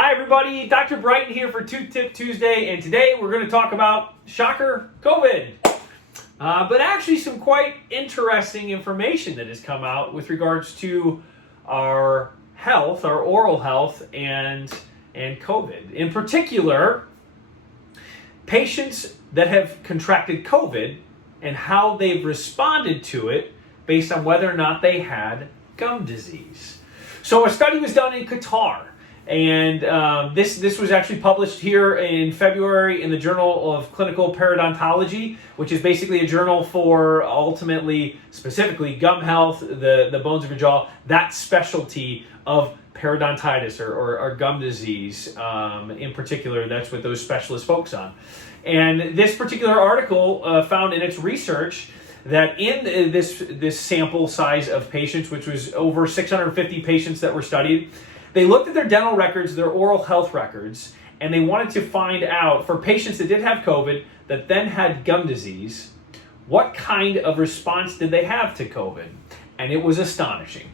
Hi everybody, Dr. Bryton here for Tip Tuesday, and today we're going to talk about, shocker, COVID. But actually some quite interesting information that has come out with regards to our health, our oral health, and COVID. In particular, patients that have contracted COVID and how they've responded to it based on whether or not they had gum disease. So a study was done in Qatar, and this was actually published here in February in the Journal of Clinical Periodontology, which is basically a journal for specifically gum health, the bones of your jaw, that specialty of periodontitis or gum disease. In particular, that's what those specialists focus on. And this particular article found in its research that in this sample size of patients, which was over 650 patients that were studied, they looked at their dental records, their oral health records, and they wanted to find out, for patients that did have COVID, that then had gum disease, what kind of response did they have to COVID? And it was astonishing.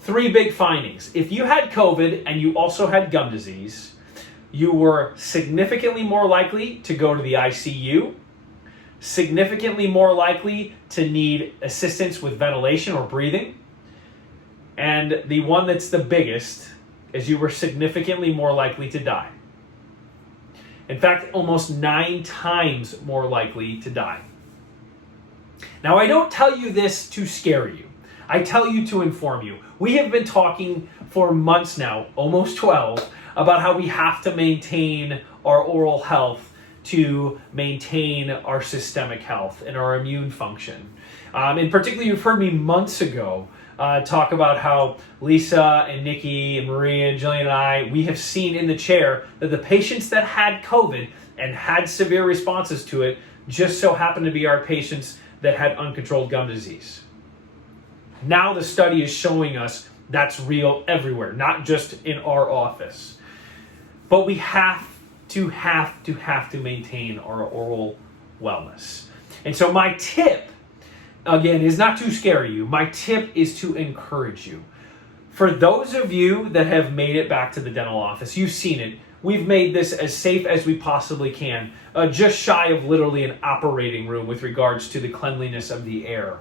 3 big findings. If you had COVID and you also had gum disease, you were significantly more likely to go to the ICU, significantly more likely to need assistance with ventilation or breathing, and the one that's the biggest is you were significantly more likely to die. In fact, almost 9 times more likely to die. Now, I don't tell you this to scare you. I tell you to inform you. We have been talking for months now, almost 12, about how we have to maintain our oral health to maintain our systemic health and our immune function. In particular, you've heard me months ago talk about how Lisa and Nikki and Maria and Jillian and I, we have seen in the chair that the patients that had COVID and had severe responses to it just so happened to be our patients that had uncontrolled gum disease. Now the study is showing us that's real everywhere, not just in our office. But we have to maintain our oral wellness. And so my tip, again, is not to scare you. My tip is to encourage you. For those of you that have made it back to the dental office, you've seen it. We've made this as safe as we possibly can, just shy of literally an operating room with regards to the cleanliness of the air.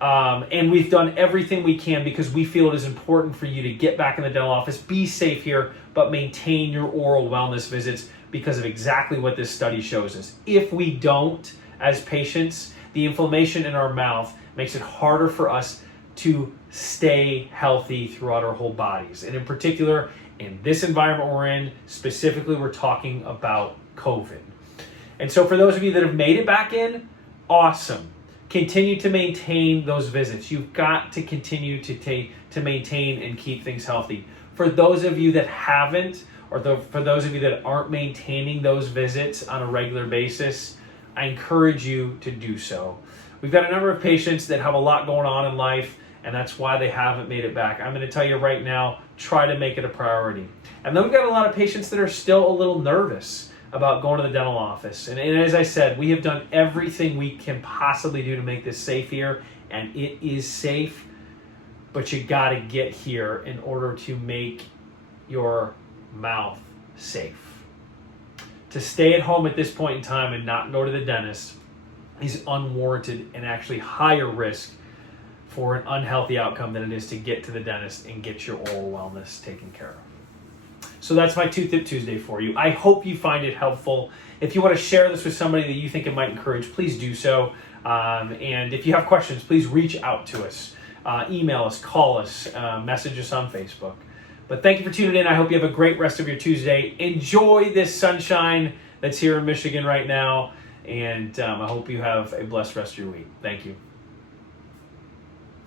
And we've done everything we can because we feel it is important for you to get back in the dental office, be safe here, but maintain your oral wellness visits because of exactly what this study shows us. If we don't, as patients, the inflammation in our mouth makes it harder for us to stay healthy throughout our whole bodies. And in particular, in this environment we're in, specifically we're talking about COVID. And so for those of you that have made it back in, awesome. Continue to maintain those visits. You've got to continue to maintain and keep things healthy. For those of you that haven't, or for those of you that aren't maintaining those visits on a regular basis, I encourage you to do so. We've got a number of patients that have a lot going on in life, and that's why they haven't made it back. I'm going to tell you right now, try to make it a priority. And then we've got a lot of patients that are still a little nervous about going to the dental office. And as I said, we have done everything we can possibly do to make this safe here, and it is safe, but you got to get here in order to make your mouth safe. To stay at home at this point in time and not go to the dentist is unwarranted and actually higher risk for an unhealthy outcome than it is to get to the dentist and get your oral wellness taken care of. So that's my Tip Tuesday for you. I hope you find it helpful. If you want to share this with somebody that you think it might encourage, please do so. And if you have questions, please reach out to us. Email us, call us, message us on Facebook. But thank you for tuning in. I hope you have a great rest of your Tuesday. Enjoy this sunshine that's here in Michigan right now. And I hope you have a blessed rest of your week. Thank you.